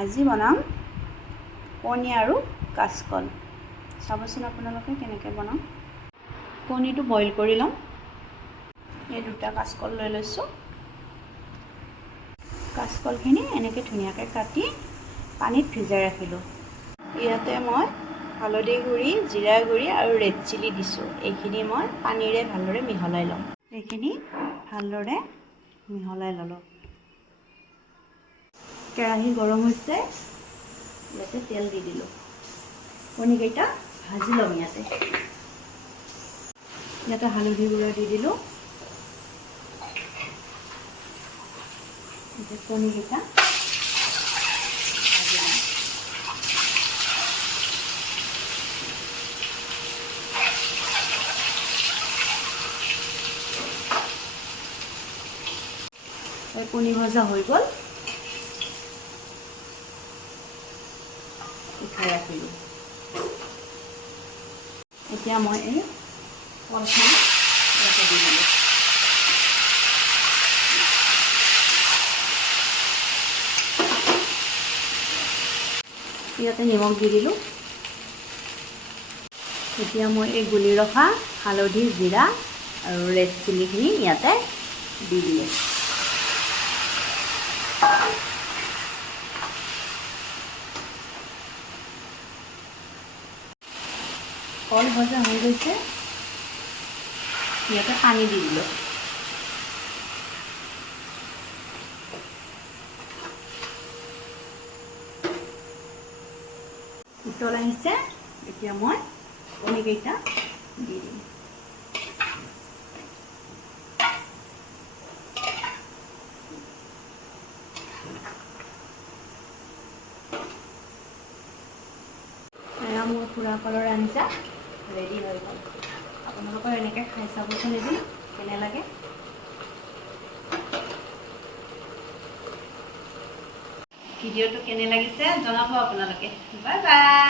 আজি বনাম কণী আৰু কাচকল। চাবচোন আপোনালোকে কেনেকৈ বনাম। কণীটো বইল কৰি ল'ম। এই দুটা কাচকল লৈ লৈছোঁ। কাচকলখিনি এনেকৈ ধুনীয়াকৈ কাটি পানীত ভিজাই ৰাখিলোঁ। ইয়াতে মই হালধি গুড়ি, জিৰা গুড়ি আৰু ৰেড চিলি দিছোঁ। এইখিনি মই পানীৰে ভালদৰে মিহলাই ল'ম। এইখিনি ভালদৰে মিহলাই ল'লোঁ। কেৰাহী গৰম হৈছে, ইয়াতে তেল দি দিলোঁ। কণীকেইটা ভাজি ল'ম। ইয়াতে হালধি গুড়া দি দিলোঁ। এতিয়া কণীকেইটা ভাজি ল'ম। কণী ভজা হৈ গ'ল, উঠাই ৰাখিলোঁ। এতিয়া মই এই কলখিনি ইয়াতে দি দিলোঁ। ইয়াতে নিমখ দি দিলোঁ। এতিয়া মই এই গুলি ৰখা হালধি, জিৰা আৰু ৰেড চিলিখিনি ইয়াতে দি দিলোঁ। কল ভজা হৈ গৈছে, ইয়াতে পানী দি দিলোঁ। উতল আহিছে, এতিয়া মই কণীকেইটা দি দিম। এয়া মোৰ পুৰা কলৰ আঞ্জা ৰেডি হৈ গ'ল। আপোনালোকৰ এনেকৈ খাই চাবচোন এদিন কেনে লাগে। ভিডিঅ'টো কেনে লাগিছে জনাব আপোনালোকে। Bye bye.